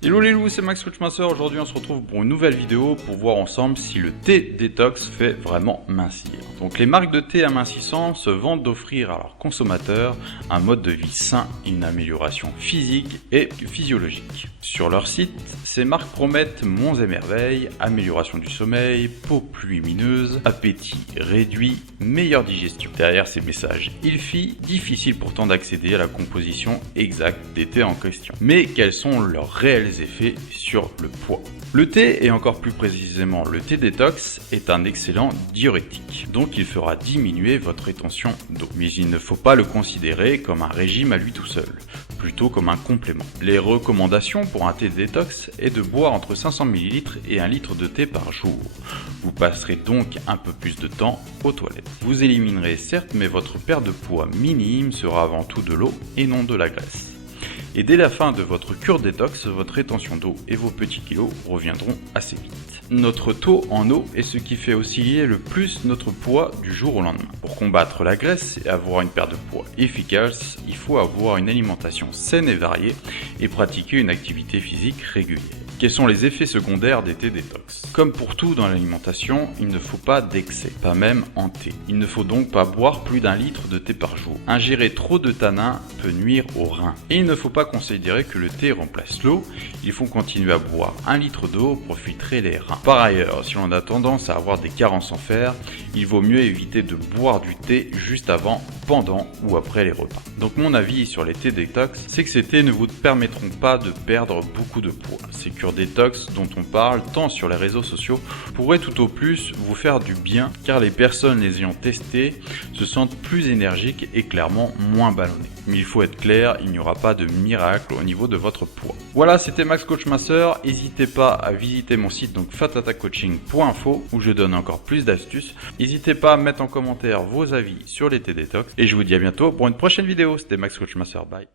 Hello les loups, c'est Max Coachmaster. Aujourd'hui on se retrouve pour une nouvelle vidéo pour voir ensemble si le thé détox fait vraiment mincir. Donc les marques de thé amincissant se vantent d'offrir à leurs consommateurs un mode de vie sain et une amélioration physique et physiologique. Sur leur site, ces marques promettent monts et merveilles, amélioration du sommeil, peau plus lumineuse, appétit réduit, meilleure digestion. Derrière ces messages il-fi, difficile pourtant d'accéder à la composition exacte des thés en question. Mais quels sont leurs réels effets sur le poids? Le thé, et encore plus précisément le thé détox, est un excellent diurétique, donc il fera diminuer votre rétention d'eau. Mais il ne faut pas le considérer comme un régime à lui tout seul, plutôt comme un complément. Les recommandations pour un thé détox est de boire entre 500 ml et 1 litre de thé par jour. Vous passerez donc un peu plus de temps aux toilettes. Vous éliminerez certes, mais votre perte de poids minime sera avant tout de l'eau et non de la graisse. Et dès la fin de votre cure détox, votre rétention d'eau et vos petits kilos reviendront assez vite. Notre taux en eau est ce qui fait osciller le plus notre poids du jour au lendemain. Pour combattre la graisse et avoir une perte de poids efficace, il faut avoir une alimentation saine et variée et pratiquer une activité physique régulière. Quels sont les effets secondaires des thés détox? Comme pour tout dans l'alimentation, il ne faut pas d'excès, pas même en thé. Il ne faut donc pas boire plus d'1 litre de thé par jour. Ingérer trop de tanins peut nuire aux reins. Et il ne faut pas considérer que le thé remplace l'eau, il faut continuer à boire 1 litre d'eau pour filtrer les reins. Par ailleurs, si l'on a tendance à avoir des carences en fer, il vaut mieux éviter de boire du thé juste avant, pendant ou après les repas. Donc mon avis sur les thés détox, c'est que ces thés ne vous permettront pas de perdre beaucoup de poids. Ces cures détox dont on parle tant sur les réseaux sociaux pourraient tout au plus vous faire du bien, car les personnes les ayant testés se sentent plus énergiques et clairement moins ballonnés. Mais il faut être clair, il n'y aura pas de miracle au niveau de votre poids. Voilà, c'était Max Coachmaster. N'hésitez pas à visiter mon site donc fatatacoaching.info où je donne encore plus d'astuces. N'hésitez pas à mettre en commentaire vos avis sur les thés détox et je vous dis à bientôt pour une prochaine vidéo. C'était Max Coachmaster, bye.